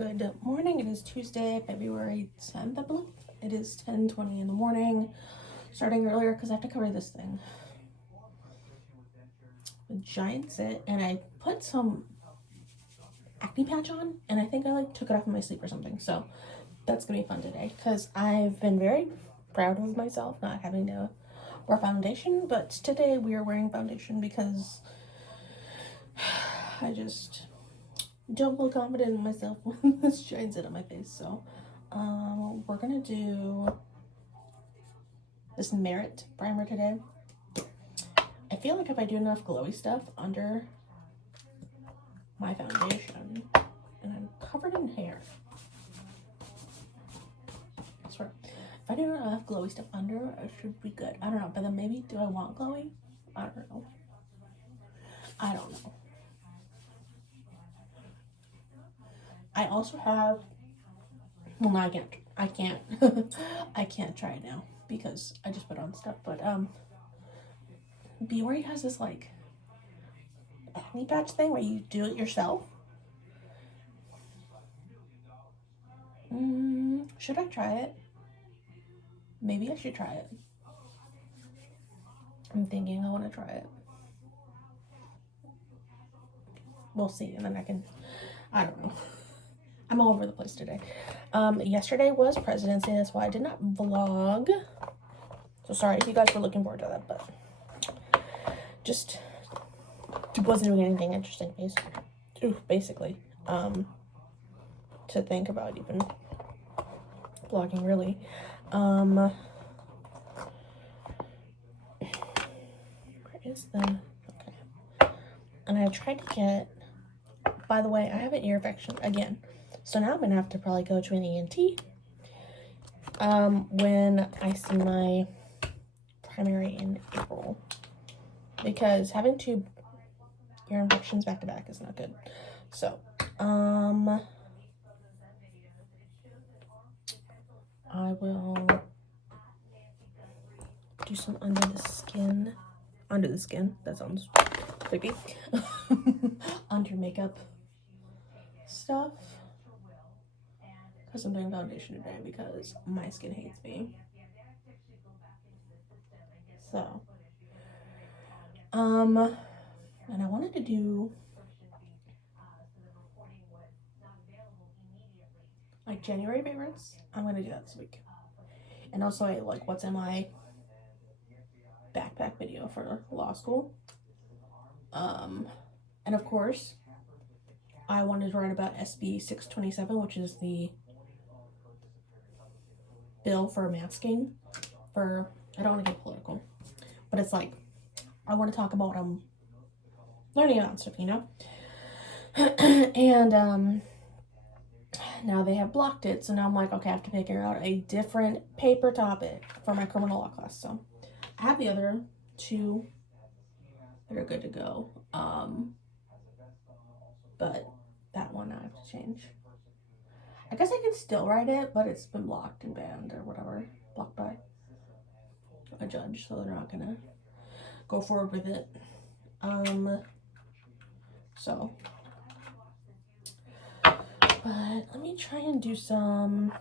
Good morning. It is Tuesday, February 10th, I believe. It is 10:20 in the morning. Starting earlier because I have to cover this thing. A giant sit, and I put some acne patch on, and I think I took it off in my sleep or something. So that's gonna be fun today because I've been very proud of myself not having to wear foundation, but today we are wearing foundation because I just don't feel confident in myself when this shines it on my face. So we're gonna do this Merit primer today. I feel like if I do enough glowy stuff under my foundation, and I'm covered in hair, I swear, if I do enough glowy stuff under, it should be good. I don't know, but then maybe, do I want glowy? I don't know. I also have, well, no, I can't, I can't try it now because I just put on stuff, but, Biore has this, acne patch thing where you do it yourself. Should I try it? Maybe I should try it. I'm thinking I want to try it. We'll see, and then I don't know. I'm all over the place today. Yesterday was President's Day, that's why I did not vlog. So sorry if you guys were looking forward to that, but just wasn't doing anything interesting, basically. To think about even vlogging, really. Where is the, okay. And I tried to get, by the way, I have an ear infection again. So now I'm gonna have to probably go to an ENT when I see my primary in April, because having two ear infections back to back is not good. So I will do some under the skin. That sounds creepy. Under makeup stuff, because I'm doing foundation today because my skin hates me. So and I wanted to do January favorites. I'm gonna do that this week, and also what's in my backpack video for law school. And of course I wanted to write about SB 627, which is the bill for masking for, I don't want to get political, but it's I want to talk about what I'm learning about stuff, and now they have blocked it, so now I'm okay, I have to figure out a different paper topic for my criminal law class. So I have the other two that are good to go, but that one I have to change. I guess I could still write it, but it's been blocked and banned or whatever, blocked by a judge, so they're not gonna go forward with it. So, but let me try and do some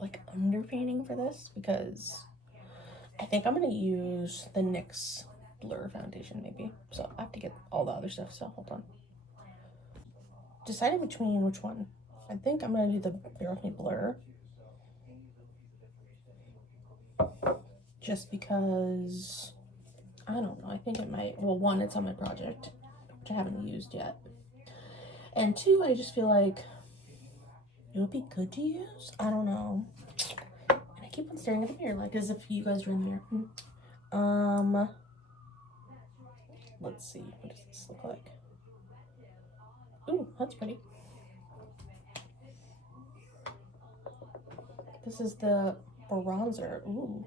underpainting for this, because I think I'm gonna use the NYX Blur foundation maybe. So I have to get all the other stuff, so hold on. Decided between which one. I think I'm gonna do the Bear With Me Blur, just because, I don't know, I think it might, well, one, it's on my project, which I haven't used yet, and two, I just feel like it would be good to use. I don't know. And I keep on staring at the mirror as if you guys are in the mirror. Let's see, what does this look like? Ooh, that's pretty. This is the bronzer. Ooh,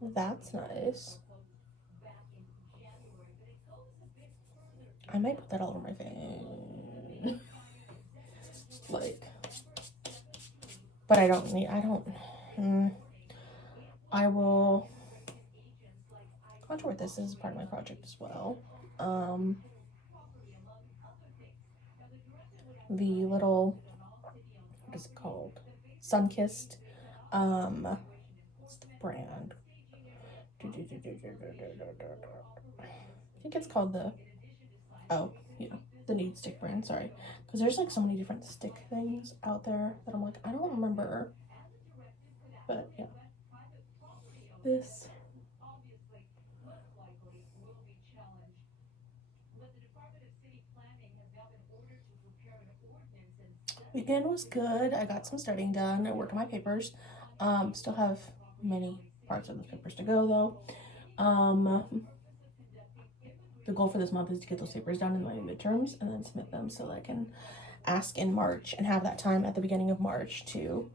that's nice. I might put that all over my face. But I will contour this. This is part of my project as well. the little, what is it called? Sunkissed. What's the brand? I think it's called the, oh, yeah, the Nude Stick brand, sorry. Because there's like so many different stick things out there that I'm like, I don't remember. But yeah. This. Weekend was good. I got some studying done. I worked on my papers. Still have many parts of those papers to go though. The goal for this month is to get those papers done in my midterms and then submit them so that I can ask in March and have that time at the beginning of March to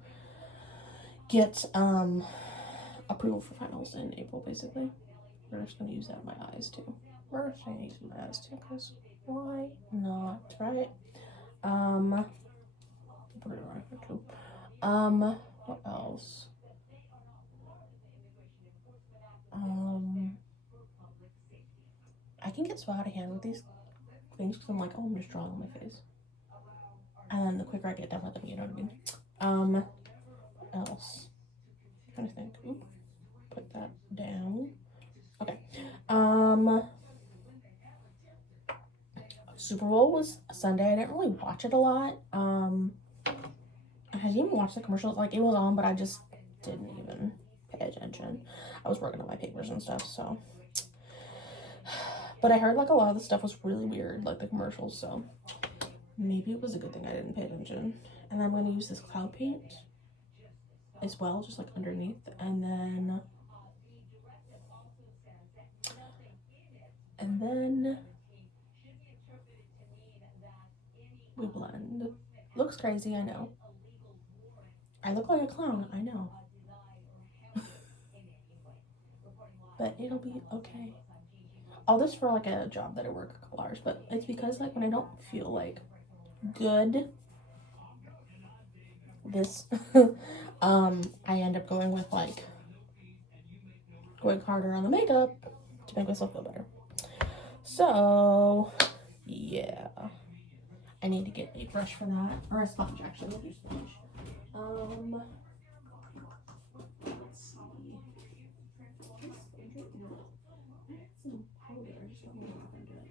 get approval for finals in April, basically. We're just going to use that in my eyes too. We're just going to use it in my eyes too, because why not, right? Put it right here too. What else? I can get so out of hand with these things because I'm like, oh, I'm just drawing on my face. And then the quicker I get done with them, you know what I mean? What else? I'm trying to think. Oop, put that down. Okay. Super Bowl was Sunday. I didn't really watch it a lot. I didn't even watch the commercials. Like, it was on, but I just didn't even pay attention. I was working on my papers and stuff, so. But I heard, like, a lot of the stuff was really weird, like the commercials, so maybe it was a good thing I didn't pay attention. And I'm going to use this cloud paint as well, just, like, underneath. And then we blend. Looks crazy, I know. I look like a clown, I know. But it'll be okay. All this for like a job that I work a couple hours, but it's because like when I don't feel like good, this I end up going with like going harder on the makeup to make myself feel better. So yeah, I need to get a brush for that, or a sponge actually. We'll do sponge. Let's see. Some powder. I just don't know what happened to it.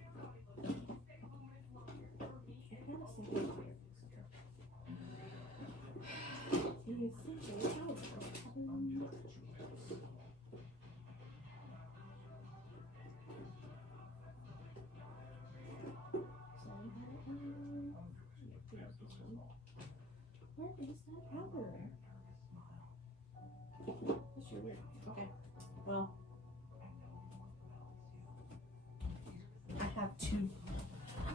Where is that powder? That's really weird. Okay. Well, I have two.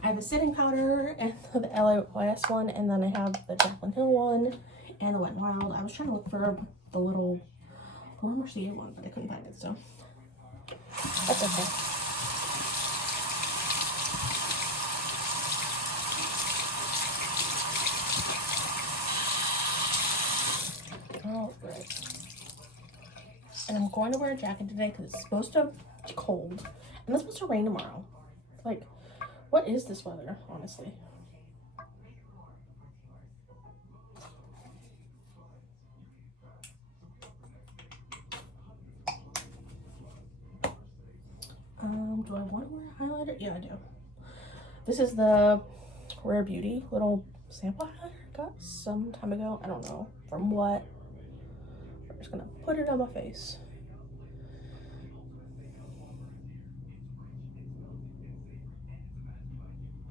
I have a setting powder and the LOS one, and then I have the Jaclyn Hill one and the Wet n Wild. I was trying to look for the little Warmer Shade one, but I couldn't find it, so that's okay. All right. And I'm going to wear a jacket today because it's supposed to be cold, and it's supposed to rain tomorrow. Like, what is this weather, honestly? Do I want to wear a highlighter? Yeah, I do. This is the Rare Beauty little sample highlighter I got some time ago. I don't know from what. I'm just gonna put it on my face.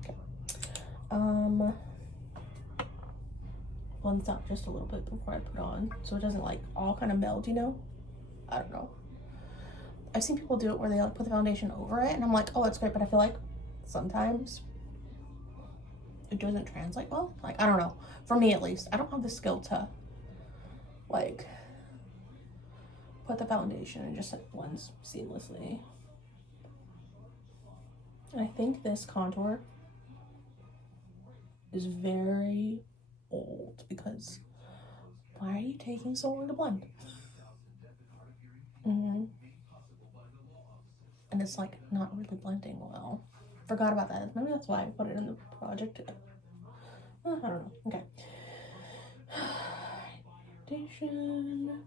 Okay. Blends out just a little bit before I put on, so it doesn't like all kind of meld, you know? I don't know. I've seen people do it where they like put the foundation over it, and I'm like, oh, that's great, but I feel like sometimes it doesn't translate well. Like, I don't know. For me, at least, I don't have the skill to like put the foundation and just like blends seamlessly. And I think this contour is very old because why are you taking so long to blend? And it's like not really blending well. Forgot about that. Maybe that's why I put it in the project. don't know. Okay. Donation.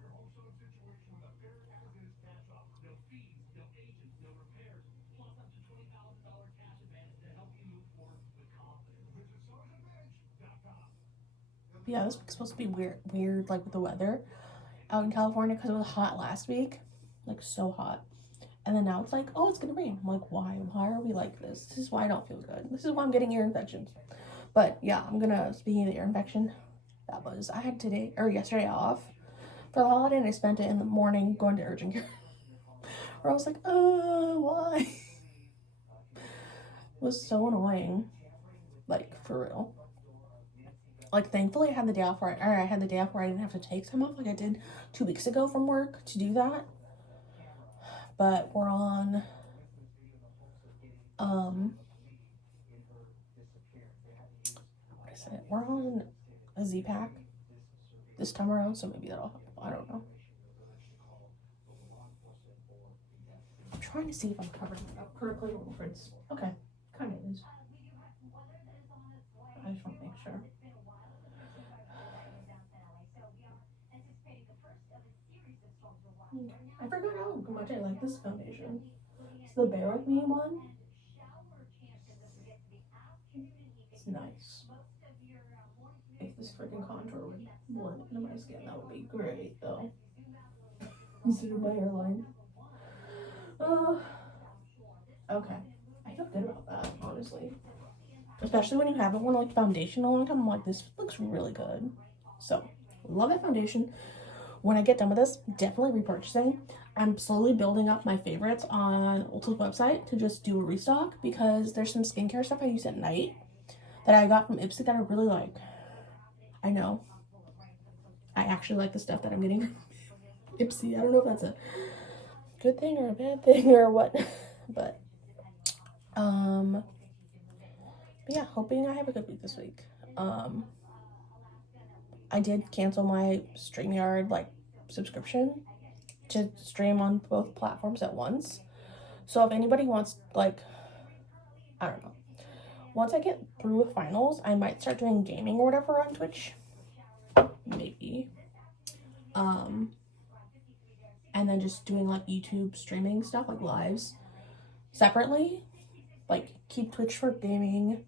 Yeah, this week's supposed to be weird, like with the weather out in California because it was hot last week, like so hot. And then now it's like, oh, it's gonna rain. I'm like, why? Why are we like this? This is why I don't feel good. This is why I'm getting ear infections. But yeah, speaking of the ear infection, I had yesterday off for the holiday, and I spent it in the morning going to urgent care. Where I was like, why? It was so annoying. Like, for real. Like, thankfully I had the day off where I didn't have to take time off like I did 2 weeks ago from work to do that. But we're on what is it? We're on a Z-Pack this time around, so maybe that'll help. I don't know. I'm trying to see if I'm covering it up correctly. Okay, kind of is. I just want to make sure. I forgot how much I like this foundation. It's the Bear With Me one. It's nice. If this freaking contour would blend into my skin, that would be great, though. Instead of my hairline. Okay. I feel good about that, honestly. Especially when you haven't worn like foundation in a long time. I'm like, this looks really good. So, love that foundation. When I get done with this, definitely repurchasing. I'm slowly building up my favorites on Ulta's website to just do a restock because there's some skincare stuff I use at night that I got from Ipsy that I really like. I know. I actually like the stuff that I'm getting from Ipsy. I don't know if that's a good thing or a bad thing or what, but yeah, hoping I have a good week this week. I did cancel my StreamYard like subscription to stream on both platforms at once. So if anybody wants, like, I don't know, once I get through with finals, I might start doing gaming or whatever on Twitch. Maybe. And then just doing like YouTube streaming stuff, like lives, separately. Like keep Twitch for gaming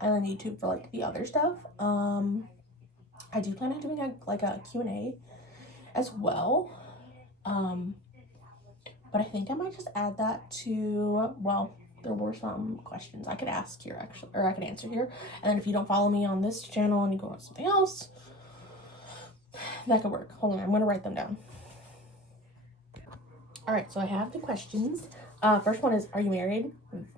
and then YouTube for like the other stuff. I do plan on doing a Q&A as well. But I think I might just add that to, well, there were some questions I could ask here actually, or I could answer here. And then if you don't follow me on this channel and you go on something else, that could work. Hold on, I'm gonna write them down. All right, so I have the questions. First one is, are you married?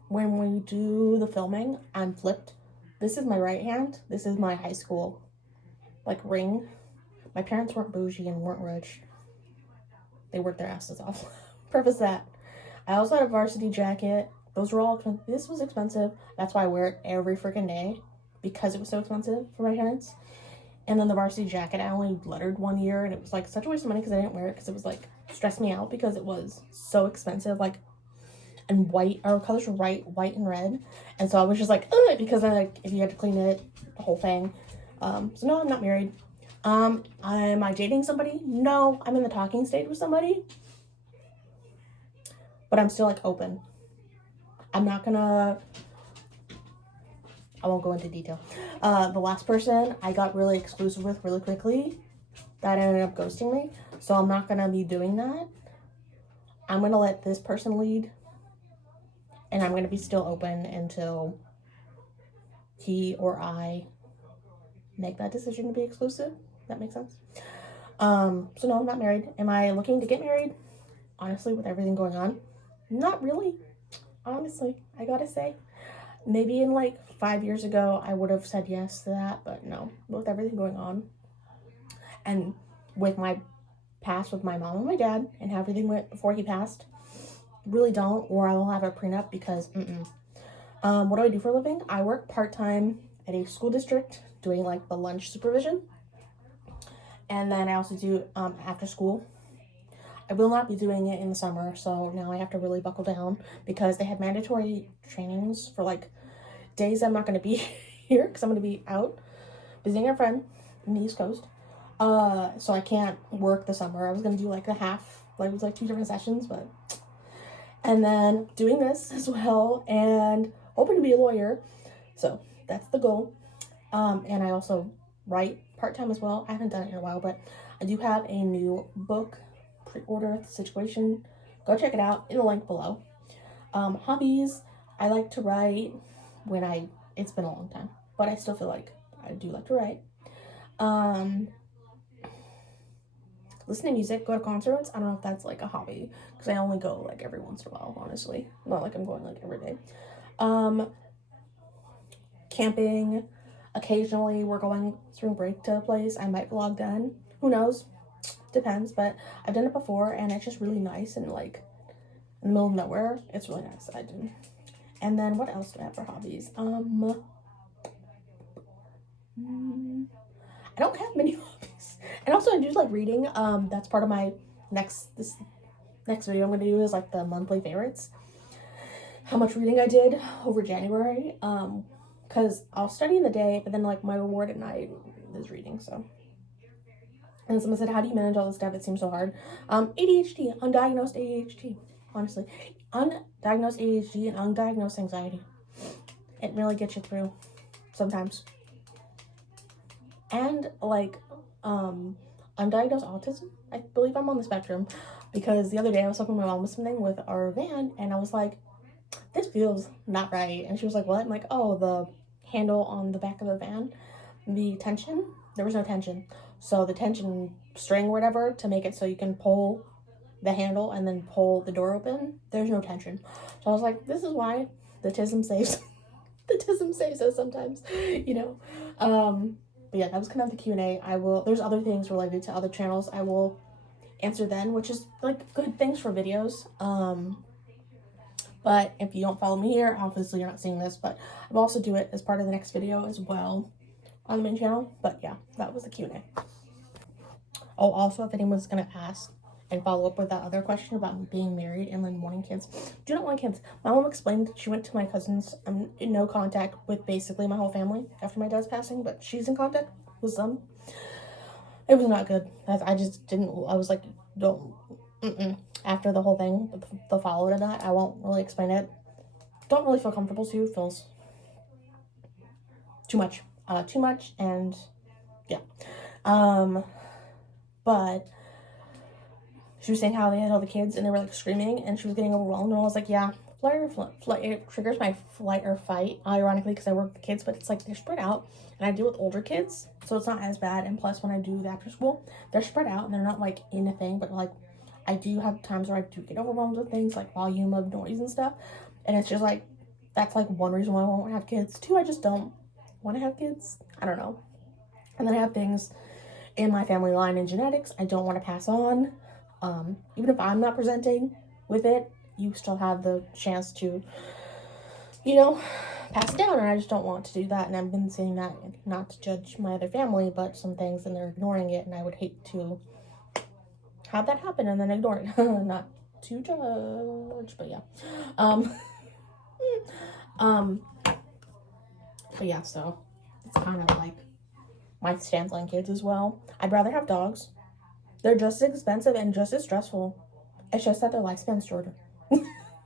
When we do the filming, I'm flipped. This is my right hand. This is my high school, like, ring. My parents weren't bougie and weren't rich. They worked their asses off. Preface that. I also had a varsity jacket. Those were all expensive. This was expensive. That's why I wear it every freaking day, because it was so expensive for my parents. And then the varsity jacket, I only lettered 1 year, and it was like such a waste of money because I didn't wear it because it was like stressed me out because it was so expensive, like, and white. Our colors were white and red, and so I was just like, ugh, because then like if you had to clean it, the whole thing. So no, I'm not married. Am I dating somebody? No, I'm in the talking stage with somebody, but I'm still like open. I won't go into detail. The last person I got really exclusive with really quickly, that ended up ghosting me. So I'm not gonna be doing that. I'm gonna let this person lead, and I'm gonna be still open until he or I make that decision to be exclusive. That makes sense. So no, I'm not married. Am I looking to get married? Honestly, with everything going on, not really. Honestly, I gotta say. Maybe in like 5 years ago, I would have said yes to that, but no. With everything going on, and with my past with my mom and my dad, and how everything went before he passed, really don't, or I will have a prenup because, what do I do for a living? I work part-time at a school district doing like the lunch supervision. And then I also do after school. I will not be doing it in the summer, so now I have to really buckle down because they had mandatory trainings for like days I'm not going to be here because I'm going to be out. visiting a friend in the East Coast. So I can't work the summer. I was gonna do like a half, like it was like 2 different sessions, but and then doing this as well and hoping to be a lawyer. So that's the goal. And I also write part-time as well. I haven't done it in a while, but I do have a new book pre-order situation. Go check it out in the link below. Hobbies, I like to write when it's been a long time, but I still feel like I do like to write. Listen to music, go to concerts. I don't know if that's like a hobby because I only go like every once in a while, honestly. Not like I'm going like every day. Camping. Occasionally we're going spring break to a place. I might vlog then. Who knows? Depends, but I've done it before and it's just really nice and like in the middle of nowhere. It's really nice. I do. And then what else do I have for hobbies? I don't have many hobbies. And also I do like reading. That's part of my next video I'm gonna do is like the monthly favorites. How much reading I did over January. Because I'll study in the day, but then like my reward at night is reading. So, and someone said, "How do you manage all this stuff? It seems so hard." ADHD, undiagnosed ADHD. Honestly, undiagnosed ADHD and undiagnosed anxiety. It really gets you through sometimes. And like undiagnosed autism. I believe I'm on the spectrum because the other day I was talking to my mom with something with our van, and I was like, "This feels not right." And she was like, "What?" I'm like, "Oh, the handle on the back of the van, the tension, there was no tension. So the tension string or whatever to make it so you can pull the handle and then pull the door open, there's no tension." So I was like, this is why the TISM saves the TISM saves us sometimes, you know. But yeah, that was kind of the Q&A. There's other things related to other channels I will answer then, which is like good things for videos. But if you don't follow me here, obviously you're not seeing this, but I'll also do it as part of the next video as well on the main channel. But yeah, that was the Q&A. Oh, also, if anyone's going to ask and follow up with that other question about being married and then wanting kids, do not want kids. My mom explained she went to my cousin's. I'm in no contact with basically my whole family after my dad's passing, but she's in contact with some. It was not good. I just didn't, I was like, don't, after the whole thing, the follow to that, I won't really explain it. Don't really feel comfortable to. Feels too much, and yeah. But she was saying how they had all the kids and they were like screaming and she was getting overwhelmed, and I was like, yeah, flight, it triggers my flight or fight, ironically, because I work with kids, but it's like they're spread out and I deal with older kids, so it's not as bad. And plus, when I do the after school, they're spread out and they're not like in a thing, but like I do have times where I do get overwhelmed with things like volume of noise and stuff, and it's just like that's like one reason why I won't have kids. Two, I just don't want to have kids. I don't know. And then I have things in my family line and genetics I don't want to pass on. Even if I'm not presenting with it, you still have the chance to, you know, pass it down, and I just don't want to do that. And I've been saying that not to judge my other family, but some things, and they're ignoring it, and I would hate to have that happen and then ignore it. Not to judge, but yeah. But yeah, so it's kind of like my stance on kids as well. I'd rather have dogs. They're just as expensive and just as stressful. It's just that their lifespan's shorter.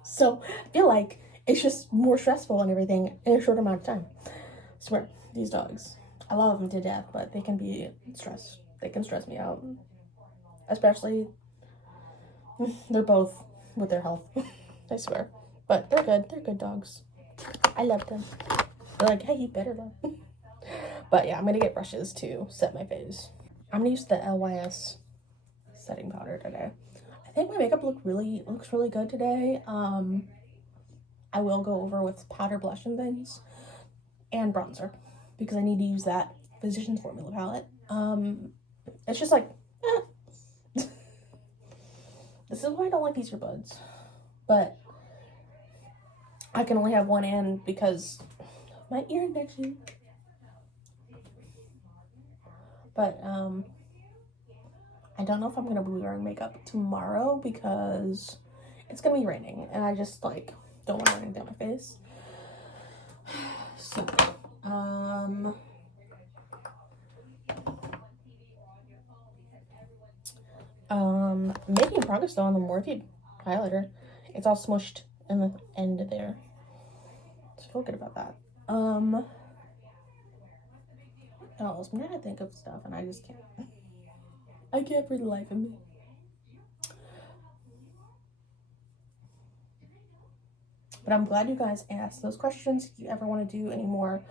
So I feel like it's just more stressful and everything in a short amount of time. I swear, these dogs, I love them to death, but they can be stress. They can stress me out. Especially, they're both with their health. I swear. But they're good. They're good dogs. I love them. They're like, hey, you better love. But yeah, I'm going to get brushes to set my face. I'm going to use the LYS setting powder today. I think my makeup looks really good today. I will go over with powder, blush, and things, and bronzer, because I need to use that Physicians Formula palette. It's just like, this is why I don't like these earbuds, but I can only have one in because of my ear infection. But I don't know if I'm gonna be wearing makeup tomorrow because it's gonna be raining, and I just like don't want anything down my face. So Making progress though on the Morphe highlighter. It's all smushed in the end there. So I feel good about that. What else? I'm trying to think of stuff and I just can't. I can't for the life of me. But I'm glad you guys asked those questions. If you ever want to do any more,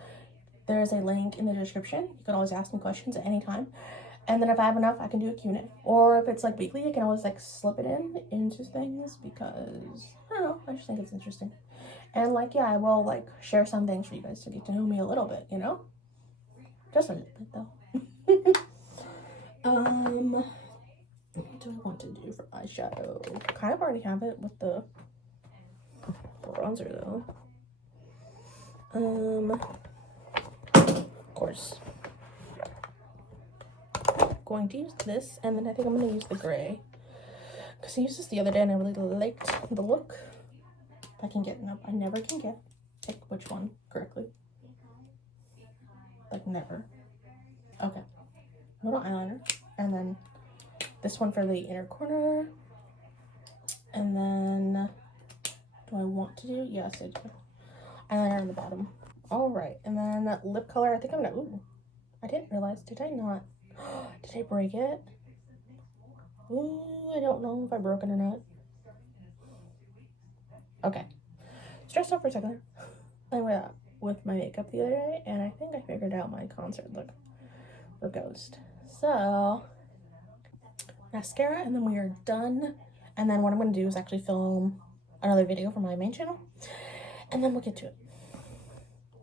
there is a link in the description. You can always ask me questions at any time. And then if I have enough, I can do a Q&A. Or if it's like weekly, I can always like slip it into things because, I don't know, I just think it's interesting. And like, yeah, I will like share some things for you guys to get to know me a little bit, you know? Just a little bit though. What do I want to do for eyeshadow? Kind of already have it with the bronzer though. Of course. Going to use this, and then I think I'm going to use the gray. Because I used this the other day and I really liked the look. I can get, nope, I never can get, pick which one correctly. Like never. Okay. Little eyeliner. And then this one for the inner corner. And then, do I want to do? Yes, I do. Eyeliner on the bottom. Alright, and then lip color. I think I'm gonna, ooh, I didn't realize, did I not? Did I break it? Ooh, I don't know if I broke it or not. Okay. Stressed out for a second there. I went out with my makeup the other day, and I think I figured out my concert look for Ghost. So, mascara, and then we are done. And then what I'm going to do is actually film another video for my main channel, and then we'll get to it.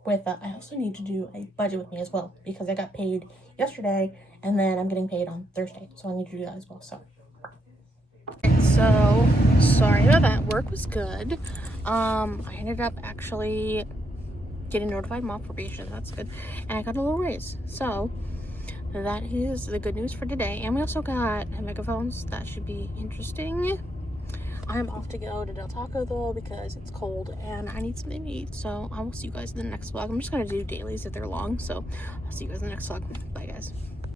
With I also need to do a budget with me as well, because I got paid yesterday, and then I'm getting paid on Thursday, so I need to do that as well. So sorry about that. Work was good. I ended up actually getting notified I'm off probation. That's good, and I got a little raise. So that is the good news for today. And we also got megaphones. That should be interesting. I'm off to go to Del Taco though because it's cold and I need something to eat. So I will see you guys in the next vlog. I'm just gonna do dailies if they're long. So I'll see you guys in the next vlog. Bye guys.